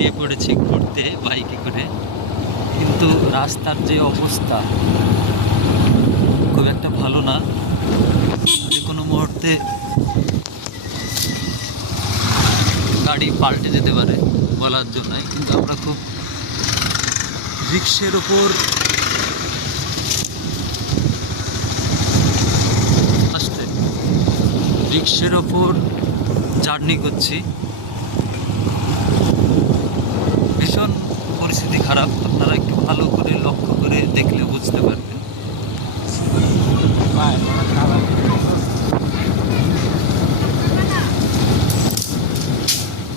বেরিয়ে পড়েছি ঘুরতে বাইকে করে, কিন্তু রাস্তার যে অবস্থা খুব একটা ভালো না। যে কোনো মুহূর্তে গাড়ি পাল্টে যেতে পারে বলার জন্যই, কিন্তু আমরা খুব রিক্সের উপর রিক্সের ওপর জার্নি করছি। ভীষণ পরিস্থিতি খারাপ, আপনারা একটু ভালো করে লক্ষ্য করে দেখলে বুঝতে পারবেন।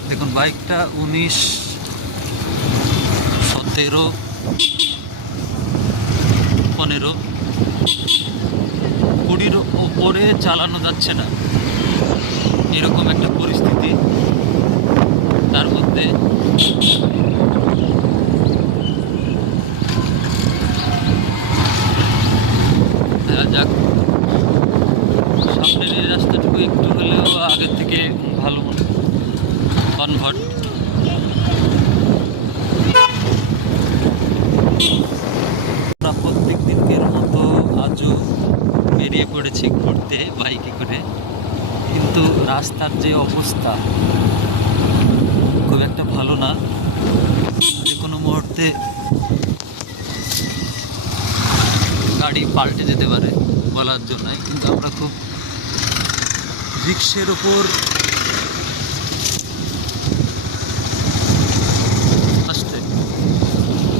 দেখুন বাইকটা 19, 17, 15, 20-র ওপরে চালানো যাচ্ছে না, এরকম একটা পরিস্থিতি। তার মধ্যে দেখা যাক সামনের এই রাস্তাটুকু একটু হলেও আগের থেকে ভালো কনভার্ট। আমরা প্রত্যেক দিনকের মতো আজও বেরিয়ে পড়েছি ঘুরতে বাইকে করে, কিন্তু রাস্তার যে অবস্থা খুব একটা ভালো না। যে কোনো মুহূর্তে গাড়ি পাল্টে যেতে পারে বলার জন্যই, কিন্তু আমরা খুব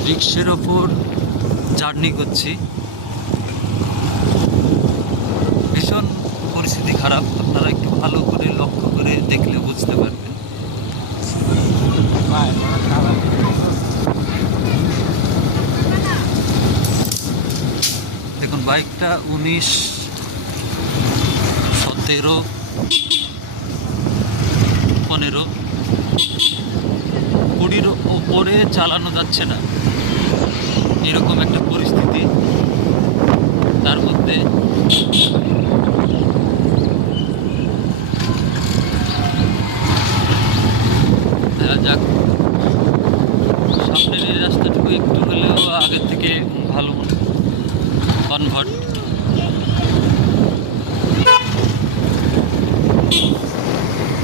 রিক্সের উপর জার্নি করছি। ভীষণ পরিস্থিতি খারাপ, আপনারা একটু ভালো করে লক্ষ্য করে দেখলে বুঝতে পারবেন। দেখুন বাইকটা 19, 17, 15, 20-র ওপরে চালানো যাচ্ছে না, এরকম একটা